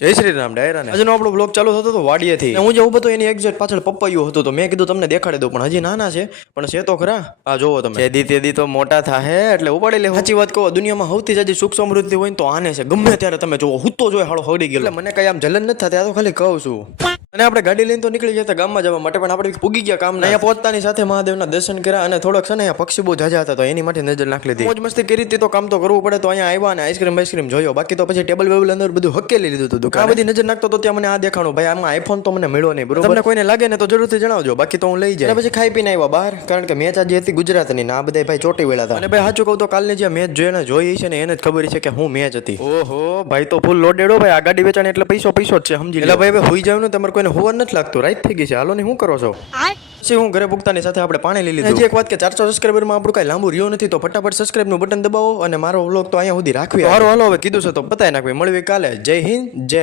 જય શ્રી રામ ડાયરા ને આજનો આપણો બ્લોગ ચાલુ થતો હતો વાડીએથી હું જે ઉભો હતો એની એક્ઝેક્ટ પાછળ પપ્પાયું હતું તો મેં કીધું તમને દેખાડી દઉં પણ હજી નાના છે પણ છે તો ખરા આ જોવો તમે જેદી તેદી તો મોટા થાહે એટલે ઉપાડી લે સાચી વાત કહો દુનિયામાં સૌથી જાજી સુખ સમૃદ્ધિ હોય ને તો આને છે ગમે ત્યારે તમે જોવો હું તો જોઈ હાળો હળી ગયો એટલે મને કઈ આમ જલન નથી થતી આ તો ખાલી કહું છું અને આપણે ગાડી લઈને તો નીકળી જતા ગામમાં જવા માટે પણ આપણે પૂગી ગયા કામ અહીંયા પહોંચતાની સાથે મહાદેવના દર્શન કર્યા અને થોડોક છે ને અહીંયા પક્ષી બહુ જાજા હતા તો એની માટે નજર નાખી લીધી મોજ મસ્તી કરી હતી તો કામ તો કરવું પડે તો અહીંયા આવ્યા અને આઈસ્ક્રીમ જોયો બાકી તો પછી ટેબલ વેબલ અંદર બધું હકેલી લીધું હતું આ બધી નજર નાખતો તો ત્યાં મને આ દેખાણું ભાઈ આમાં આઈફોન તો મને મળ્યો નહીં બરોબર તમને કોઈને લાગે ને તો જરૂરથી જણાવજો બાકી તો હું લઈ જાય પછી ખાઈ પીને આવ્યા બહાર કારણ કે મેચ આજે હતી ગુજરાતની ને આ બધા ભાઈ ચોટી વેળા હતા અને ભાઈ સાચું કહું તો કાલની જે મેચ જોઈ છે ને એને જ ખબર છે કે હું મેચ હતી ઓહો ભાઈ તો ફૂલ લોડેડો ભાઈ આ ગાડી વેચાણ એટલે પૈસો જ છે સમજી એટલે ભાઈ હવે હોઈ જાવ ને તમારે કોઈને હોવા નથી લાગતું રાઈટ થઈ ગઈ છે હાલો ને શું કરો છો પછી હું ઘરે પૂગતાની સાથે આપણે પાણી લઈ લીધું હજી એક વાત કે 400 સબસ્ક્રાઇબરમાં આપણું કઈ લાંબુ રહ્યું નથી તો ફટાફટ સબસ્ક્રાઇબ નું બટન દબાવો અને મારો વ્લોગ તો અહીંયા સુધી રાખવી હાલો હવે કીધું છે તો બતાવી નાખવી મળવી કાલે જય હિન્દ જય